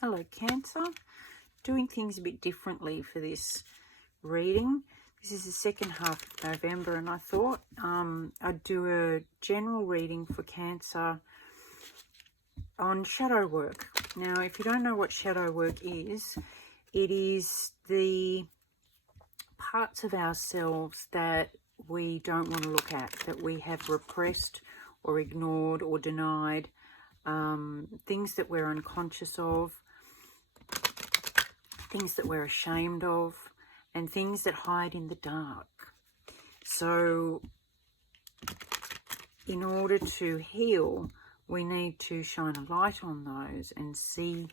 Hello Cancer, doing things a bit differently for this reading. This is the second half of November and I thought I'd do a general reading for Cancer on shadow work. Now if you don't know what shadow work is, it is the parts of ourselves that we don't want to look at, that we have repressed or ignored or denied, things that we're unconscious of, things that we're ashamed of, and things that hide in the dark. So in order to heal, we need to shine a light on those and see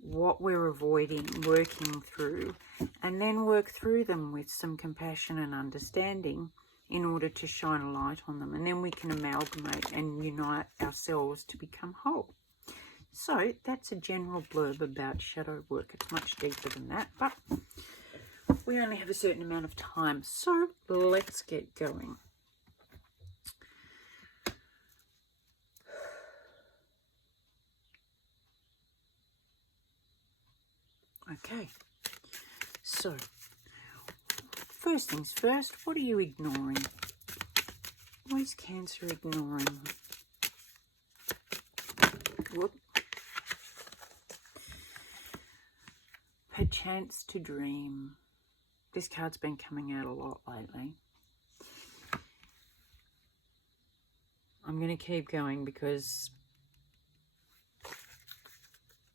what we're avoiding, working through, and then work through them with some compassion and understanding in order to shine a light on them. And then we can amalgamate and unite ourselves to become whole. So that's a general blurb about shadow work. It's much deeper than that, but we only have a certain amount of time. So let's get going. Okay, so first things first, what are you ignoring? What is Cancer ignoring? Whoop. Perchance to dream. This card's been coming out a lot lately. I'm going to keep going because,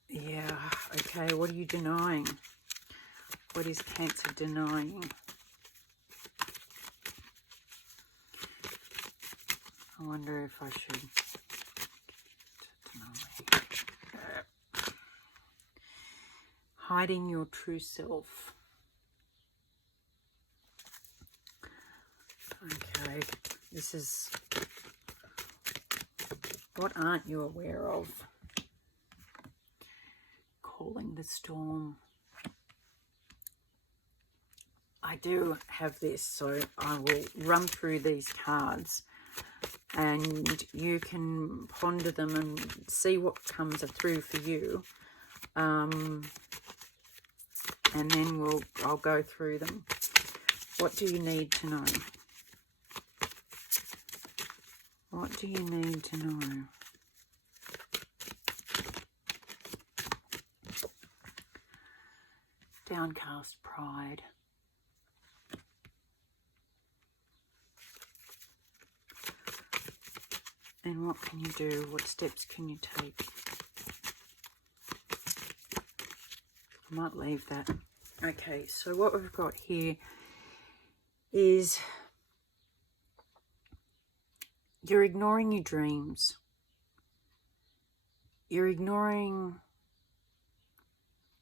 yeah, okay, what are you denying? What is Cancer denying? I wonder if I should deny. Hiding your true self. Okay, this is, what aren't you aware of? Calling the storm. I do have this, so I will run through these cards and you can ponder them and see what comes through for you. And then I'll go through them. What do you need to know? What do you need to know? Downcast pride. And what can you do? What steps can you take? I might leave that. Okay, so what we've got here is you're ignoring your dreams. You're ignoring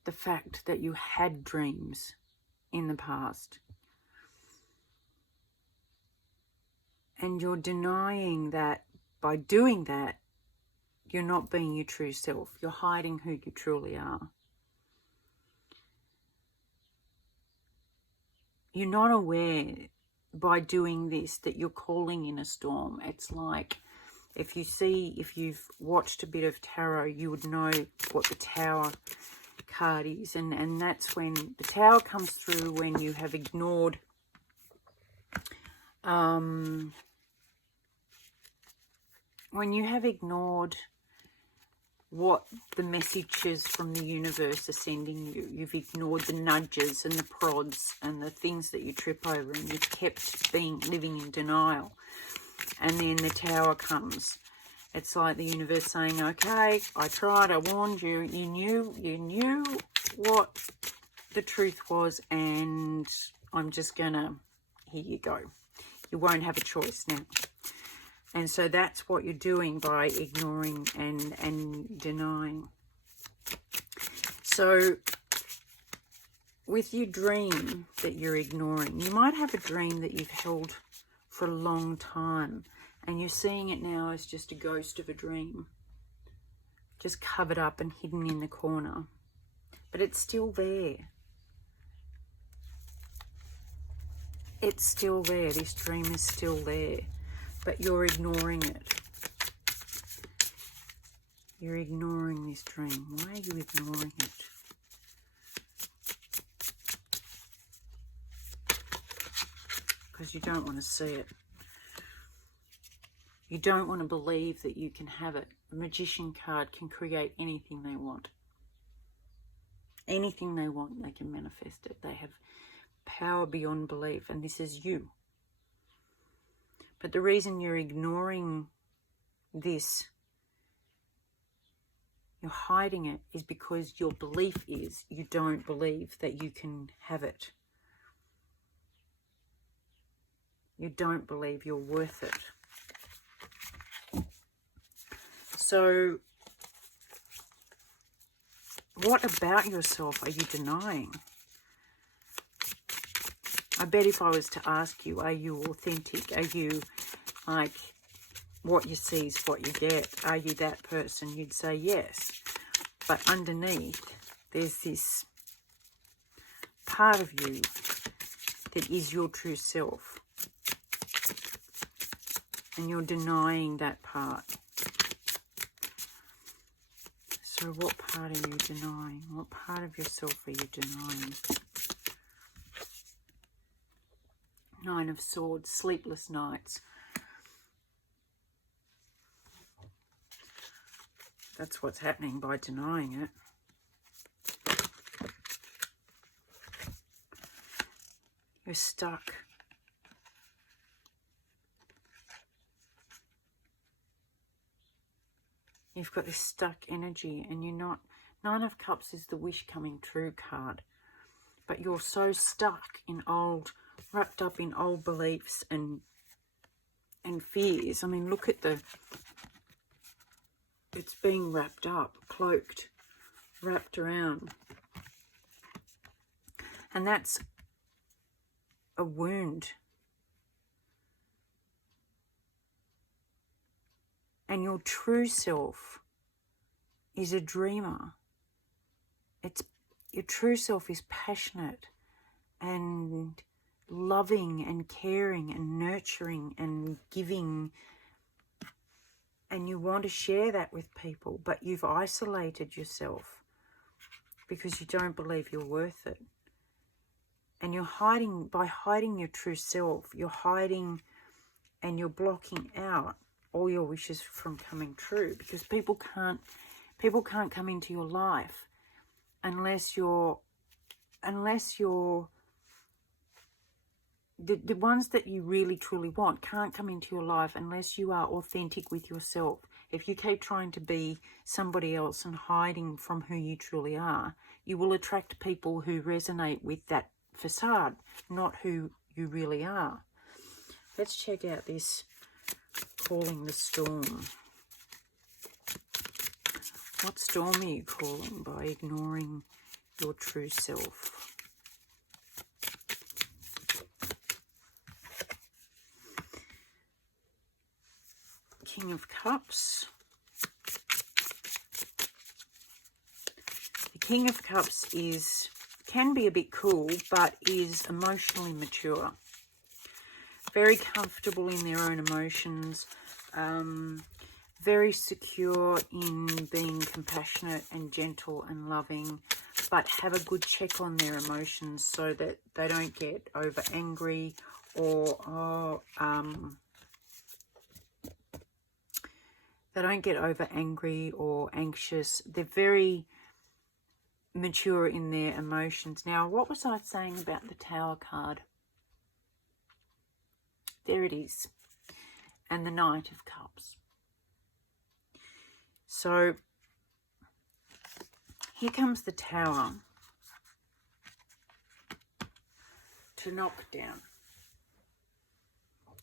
the fact that you had dreams in the past. And you're denying that by doing that, you're not being your true self. You're hiding who you truly are. You're not aware by doing this that you're calling in a storm. It's like if you've watched a bit of tarot, you would know what the Tower card is. And that's when the Tower comes through, when you have ignored what the messages from the universe are sending you. You've ignored the nudges and the prods and the things that you trip over, and you've kept living in denial. And then the Tower comes. It's like the universe saying, okay, I tried, I warned you, you knew what the truth was, and I'm just gonna, here you go. You won't have a choice now. And so that's what you're doing by ignoring and denying. So with your dream that you're ignoring, you might have a dream that you've held for a long time and you're seeing it now as just a ghost of a dream, just covered up and hidden in the corner. But it's still there. It's still there. This dream is still there. But you're ignoring it. You're ignoring this dream. Why are you ignoring it? Because you don't want to see it. You don't want to believe that you can have it. A magician card can create anything they want. Anything they want, they can manifest it. They have power beyond belief, and this is you. But the reason you're ignoring this, you're hiding it, is because your belief is you don't believe that you can have it. You don't believe you're worth it. So, what about yourself are you denying? I bet if I was to ask you, are you authentic? Are you like, what you see is what you get? Are you that person? You'd say yes. But underneath, there's this part of you that is your true self. And you're denying that part. So what part are you denying? What part of yourself are you denying? Nine of Swords, sleepless nights. That's what's happening by denying it. You're stuck. You've got this stuck energy and you're not... Nine of Cups is the wish coming true card. But you're so stuck in old... wrapped up in old beliefs and fears. I mean, look at the... It's being wrapped up, cloaked, wrapped around. And that's a wound. And your true self is a dreamer. Your true self is passionate and loving and caring and nurturing and giving. And you want to share that with people, but you've isolated yourself because you don't believe you're worth it. And you're hiding, by hiding your true self, you're hiding and you're blocking out all your wishes from coming true, because people can't come into your life unless you're the ones that you really truly want can't come into your life unless you are authentic with yourself. If you keep trying to be somebody else and hiding from who you truly are, you will attract people who resonate with that facade, not who you really are. Let's check out this calling the storm. What storm are you calling by ignoring your true self? King of Cups. The King of Cups can be a bit cool, but is emotionally mature. Very comfortable in their own emotions. Very secure in being compassionate and gentle and loving, but have a good check on their emotions so that they don't get over angry or they don't get over angry or anxious. They're very mature in their emotions. Now, what was I saying about the Tower card? There it is. And the Knight of Cups. So, here comes the Tower to knock down.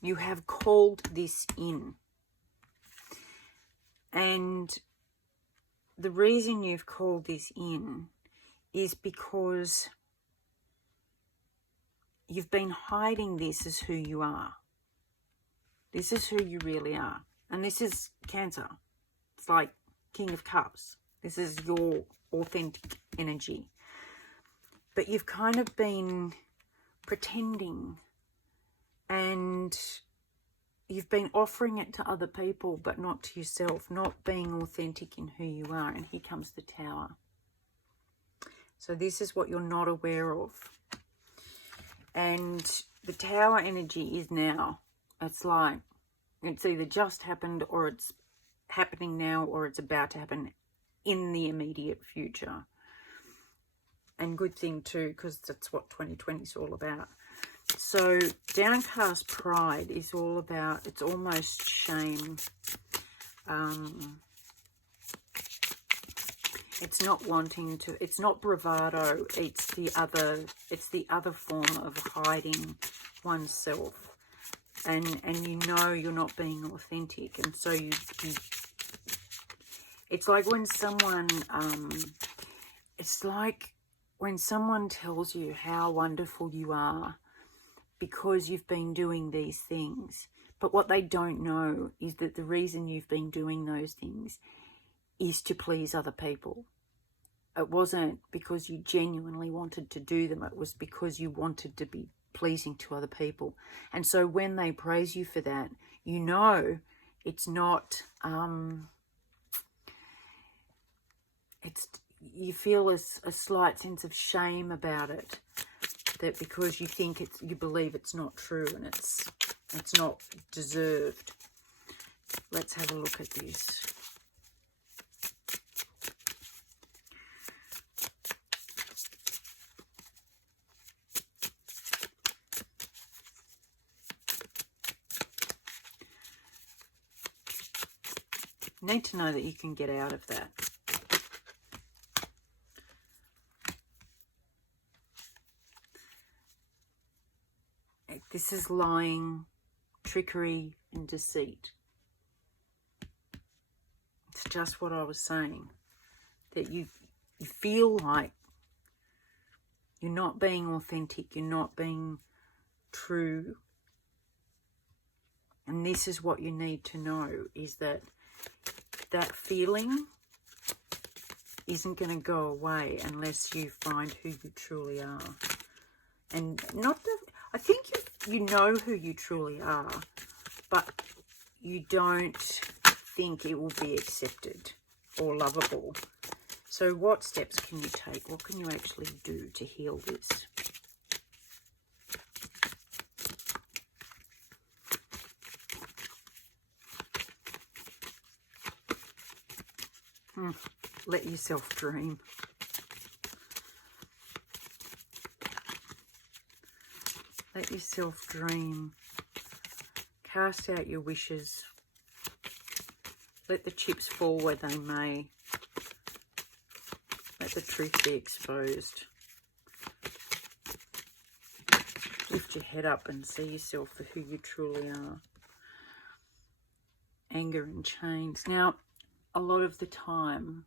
You have called this in. And the reason you've called this in is because you've been hiding this as who you are. This is who you really are. And this is Cancer. It's like King of Cups. This is your authentic energy. But you've kind of been pretending and you've been offering it to other people, but not to yourself, not being authentic in who you are. And here comes the Tower. So this is what you're not aware of. And the Tower energy is now. It's like, it's either just happened, or it's happening now, or it's about to happen in the immediate future. And good thing too, because that's what 2020 is all about. So Downcast pride is all about, it's almost shame. It's not wanting to, it's not bravado, it's the other form of hiding oneself. And you know you're not being authentic. And so you it's like when someone, it's like when someone tells you how wonderful you are because you've been doing these things. But what they don't know is that the reason you've been doing those things is to please other people. It wasn't because you genuinely wanted to do them. It was because you wanted to be pleasing to other people. And so when they praise you for that, you know it's not, you feel a slight sense of shame about it, that because you think it's, you believe it's not true and it's not deserved. Let's have a look at this. You need to know that you can get out of that. This is lying, trickery, and deceit. It's just what I was saying. That you feel like you're not being authentic, you're not being true. And this is what you need to know, is that that feeling isn't going to go away unless you find who you truly are. And not the, I think you know who you truly are, but you don't think it will be accepted or lovable. So what steps can you take? What can you actually do to heal this? Let yourself dream. Let yourself dream. Cast out your wishes. Let the chips fall where they may. Let the truth be exposed. Lift your head up and see yourself for who you truly are. Anger and chains. Now, a lot of the time,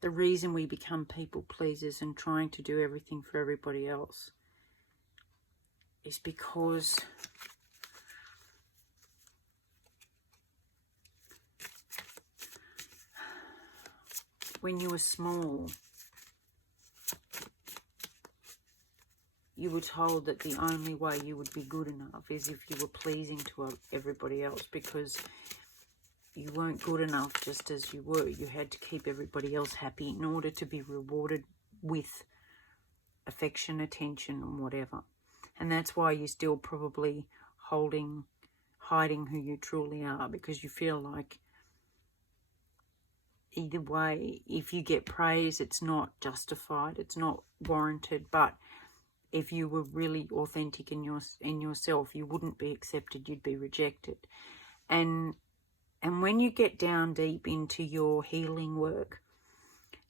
the reason we become people pleasers and trying to do everything for everybody else is because when you were small, you were told that the only way you would be good enough is if you were pleasing to everybody else, because you weren't good enough just as you were. You had to keep everybody else happy in order to be rewarded with affection, attention, and whatever. And that's why you're still probably hiding who you truly are, because you feel like either way, if you get praise, it's not justified, it's not warranted. But if you were really authentic in yourself, you wouldn't be accepted, you'd be rejected. And when you get down deep into your healing work,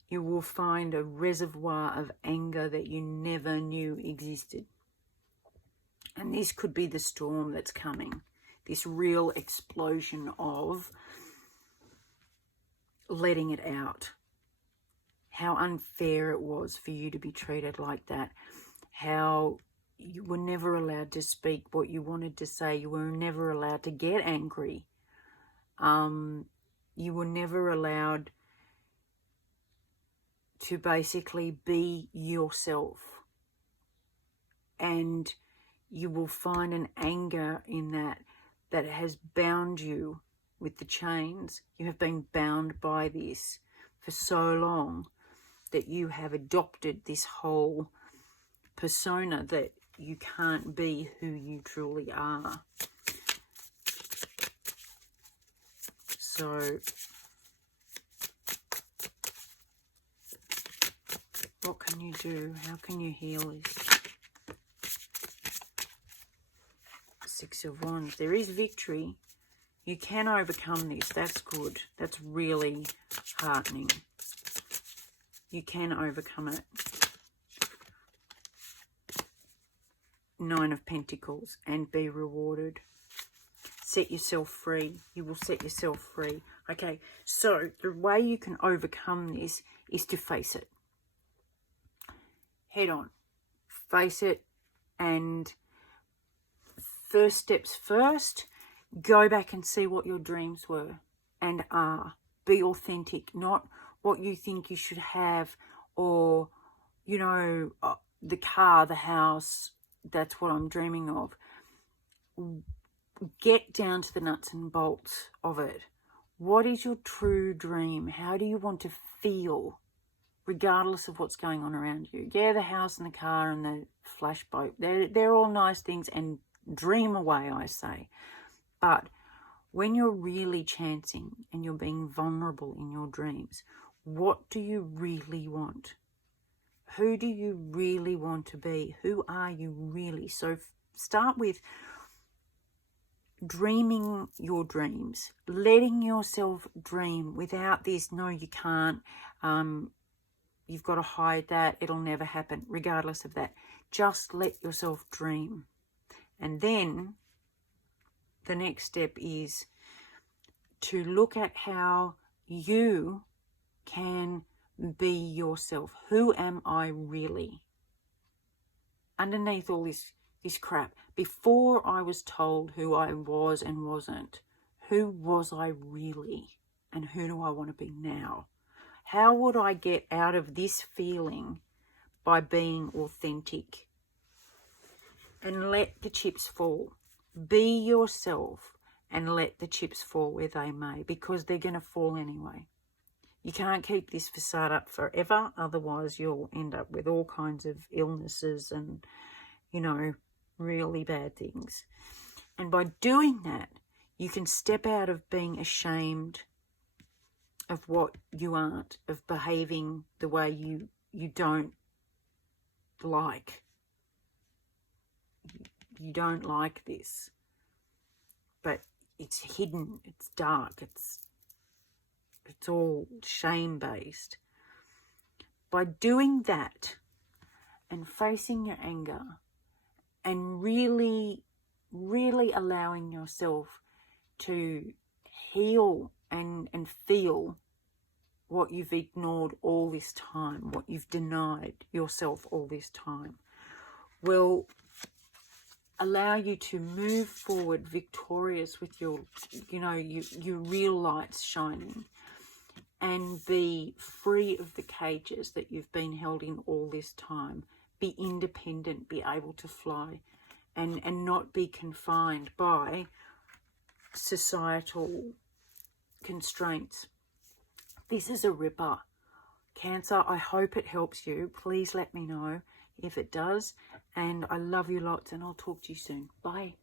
you will find a reservoir of anger that you never knew existed. And this could be the storm that's coming, this real explosion of letting it out. How unfair it was for you to be treated like that. How you were never allowed to speak what you wanted to say. You were never allowed to get angry. You were never allowed to basically be yourself. And you will find an anger in that has bound you with the chains. You have been bound by this for so long that you have adopted this whole persona that you can't be who you truly are. So what can you do? How can you heal this? Six of Wands. There is victory. You can overcome this. That's good. That's really heartening. You can overcome it. Nine of Pentacles, and be rewarded. Set yourself free. You will set yourself free. Okay, so the way you can overcome this is to face it. Head on. Face it, and first steps first, go back and see what your dreams were and are. Be authentic, not what you think you should have, or, you know, the car, the house, that's what I'm dreaming of. Get down to the nuts and bolts of it. What is your true dream? How do you want to feel, regardless of what's going on around you? Yeah, the house and the car and the flash boat, they're all nice things, and dream away, I say. But when you're really chancing and you're being vulnerable in your dreams, what do you really want? Who do you really want to be? Who are you really? So start with dreaming your dreams, letting yourself dream without this, no, you can't, you've got to hide that, it'll never happen. Regardless of that, just let yourself dream. And then the next step is to look at how you can be yourself. Who am I really? Underneath all this crap, before I was told who I was and wasn't, who was I really? And who do I want to be now? How would I get out of this feeling? By being authentic. And let the chips fall. Be yourself and let the chips fall where they may, because they're going to fall anyway. You can't keep this facade up forever, otherwise you'll end up with all kinds of illnesses and, you know, really bad things. And by doing that, you can step out of being ashamed of what you aren't, of behaving the way you don't like. You don't like this, but it's hidden, it's dark, it's all shame-based. By doing that and facing your anger and really, really allowing yourself to heal and feel what you've ignored all this time, what you've denied yourself all this time, will allow you to move forward victorious with your, you know, your real lights shining, and be free of the cages that you've been held in all this time. Be independent, be able to fly, and not be confined by societal constraints. This is a ripper. Cancer, I hope it helps you. Please let me know if it does. And I love you lots, and I'll talk to you soon. Bye.